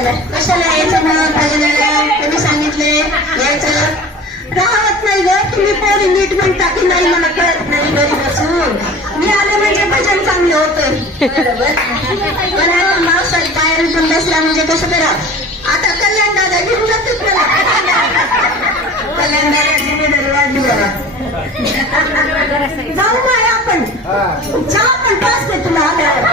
कशाला यायचं म्हणून पाहिजे सांगितले यायचं. राहत नाही ग तुम्ही पोरी नीट पण टाकी नाही मला कळत नाही घरी बसून मी आले म्हणजे भजन चांगले होते. पण आता मावसात पायाने पण बसला म्हणजे कसं करा? आता कल्याण दादा घेऊन जातच मला. कल्याण दादा जिम्मेदारी वाढली जाऊ बाय आपण. चहा पण पाच तुला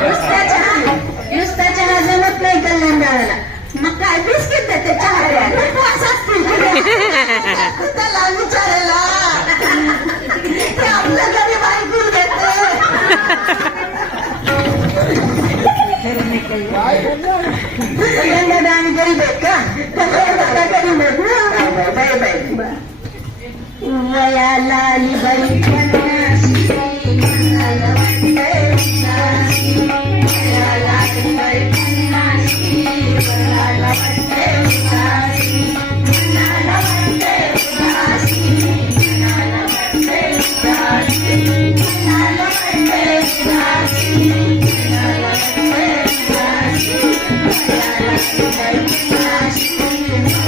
नुसता चहा. नुसता चहा जमत नाही कल्याण दादाला. मग काय बिस्किट देते चहा त्याला विचारायला? ते आपल्या घरी बायकून देते. आम्ही गरीब आहेत का? गरीब आहेत ना बाय बाय. वयाला मनाला वाटतंय